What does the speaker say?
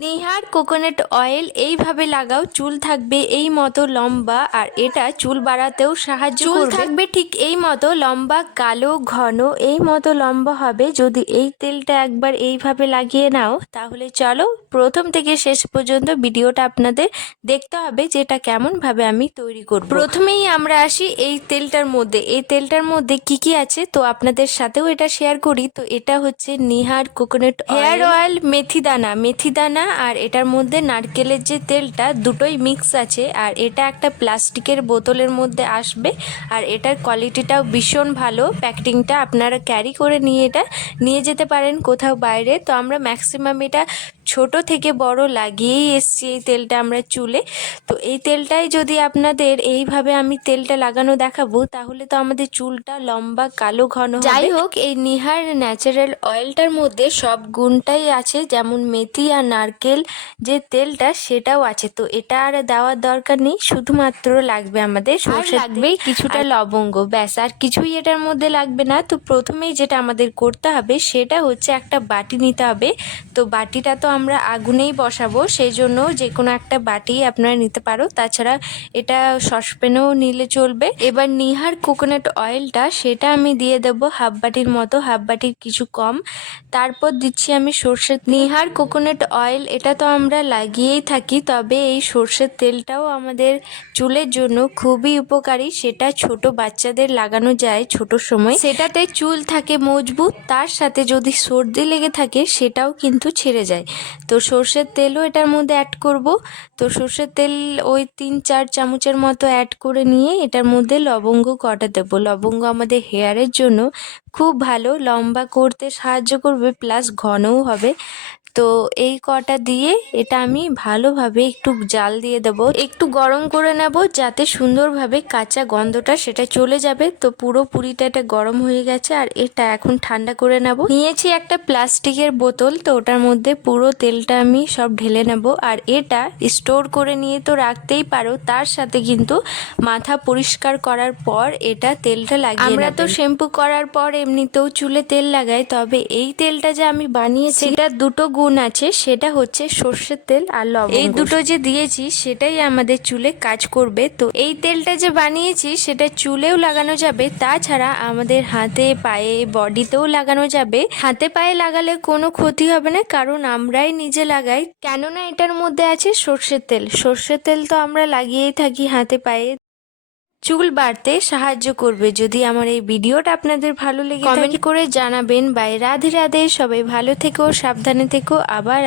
Nihar coconut oil এইভাবে লাগাও চুল থাকবে এই মতো লম্বা আর এটা চুল বাড়াতেও সাহায্য চুল থাকবে ঠিক এই মতো লম্বা কালো ঘন এই মতো লম্বা হবে। যদি এই তেলটা একবার এইভাবে লাগিয়ে নাও তাহলে চলো প্রথম থেকে শেষ পর্যন্ত ভিডিওটা আপনাদের দেখতে হবে যে এটা কেমন ভাবে আমি তৈরি করব। প্রথমেই আমরা আসি এই তেলটার মধ্যে। এই তেলটার মধ্যে কি কি আছে? তো আপনাদের সাথেও এটা শেয়ার করি। তো এটা হচ্ছে নিহার কোকোনাট হেয়ার অয়েল। মেথি দানা মেথি দানা আর এটার মধ্যে নারকেলের যে তেলটা দুটোই মিক্স আছে, আর এটা একটা প্লাস্টিকের বোতলের মধ্যে আসবে, আর এটার কোয়ালিটিটাও ভীষণ ভালো। প্যাকেটিংটা আপনারা ক্যারি করে নিয়ে এটা, নিয়ে যেতে পারেন কোথাও বাইরে। তো আমরা ম্যাক্সিমাম এটা ছোট থেকে বড় লাগিয়েই এসছি এই তেলটা আমরা চুলে। তো এই তেলটাই যদি আপনাদের এইভাবে আমি তেলটা লাগানো দেখাবো তাহলে তো আমাদের চুলটা লম্বা কালো ঘন যাই হোক এই নিহার ন্যাচারাল অয়েলটার মধ্যে সব গুণটাই আছে যেমন মেথি আর নারকেল যে তেলটা সেটাও আছে। তো এটা আর দেওয়ার দরকার নেই শুধুমাত্র লাগবে আমাদের সর্ষে লাগবেই কিছুটা লবঙ্গ ব্যাস। আর কিছুই এটার মধ্যে লাগবে না। তো প্রথমেই যেটা আমাদের করতে হবে সেটা হচ্ছে একটা বাটি নিতে হবে। তো বাটিটা তো আমরা আগুনেই বসাবো সেই জন্য যে কোনো একটা বাটি আপনারা নিতে পারো। তাছাড়া এটা সসপ্যানেও নিলে চলবে। এবার নিহার কোকোনাট অয়েলটা, সেটা আমি দিয়ে দেবো হাফ বাটির মতো, হাফ বাটির কিছু কম। তারপর দিচ্ছি আমি সর্ষের নিহার কোকোনাট অয়েল, এটা তো আমরা লাগিয়েই থাকি, তবে এই সর্ষের তেলটাও আমাদের চুলের জন্য খুবই উপকারী। সেটা ছোট বাচ্চাদের লাগানো যায় ছোট সময়। সেটাতে চুল থাকে মজবুত, তার সাথে যদি সর্দি লেগে থাকে, সেটাও কিন্তু ছেড়ে যায়। তো সর্ষের তেলও এটার মধ্যে অ্যাড করব। তো সর্ষের তেল ওই তিন, চার চামচের মতো অ্যাড করে নিয়ে এটার মধ্যে লবঙ্গ কটা দেবো। লবঙ্গ আমাদের হেয়ারের জন্য খুব ভালো, লম্বা করতে সাহায্য করবে প্লাস ঘনও হবে। তো এই কটা দিয়ে এটা আমি ভালোভাবে একটু জাল দিয়ে দেবো। একটু গরম করে নেব যাতে সুন্দরভাবে কাঁচা গন্ধটা সেটা চলে যাবে। তো পুরো পুরিটা এটা গরম হয়ে গেছে আর এটা এখন ঠান্ডা করে নেব। নিয়েছি একটা প্লাস্টিকের বোতল। তো ওটার মধ্যে পুরো তেলটা আমি সব ঢেলে নেব। আর এটা স্টোর করে নিয়ে তো রাখতেই পারো। তার সাথে কিন্তু মাথা পরিষ্কার করার পর এটা তেলটা লাগিয়ে আমরা তো শ্যাম্পু করার পর এমনিতেও চুলে তেল লাগাই তবে এই তেলটা যে আমি বানিয়েছি এটা দুটো গুণ আছে সেটা হচ্ছে সর্ষের তেল আর লবঙ্গ এই দুটো যে দিয়েছি সেটাই আমাদের চুলে কাজ করবে। তো এই তেলটা যে বানিয়েছি সেটা চুলেও লাগানো যাবে তাছাড়া আমাদের হাতে পায়ে বডিতেও লাগানো যাবে। হাতে পায়ে লাগালে কোনো ক্ষতি হবে না কারণ আমরাই নিজে লাগাই। কেননা এটার মধ্যে আছে সর্ষের তেল। সর্ষের তেল তো আমরা লাগিয়েই থাকি হাতে পায়ে। চুল বাড়তে সাহায্য করবে। যদি আমার এই ভিডিওটা আপনাদের ভালো লেগে কমেন্ট করে জানাবেন। বাই রাধে রাধে। সবাই ভালো থেকো সাবধানে থেকো। আবার